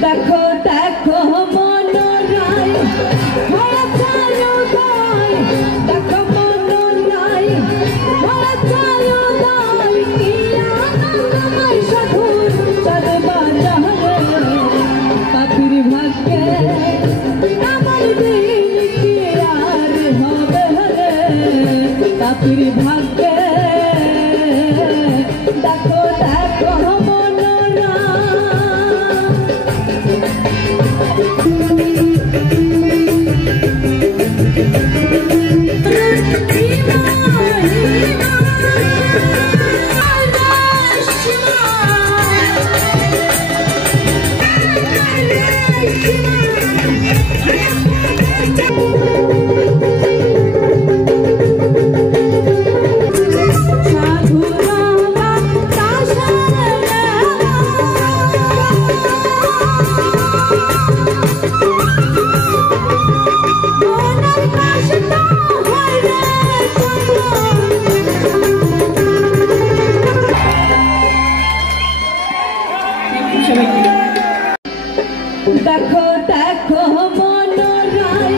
দেখো দেখো মনোরাই দেখো মনোরাই সাধুর পাখির ভাগ্যে আমার দিন কি আর হবে রে পাখির ভাগ্যে দেখো দেখো মনোরা দেখো দেখো মনোরাই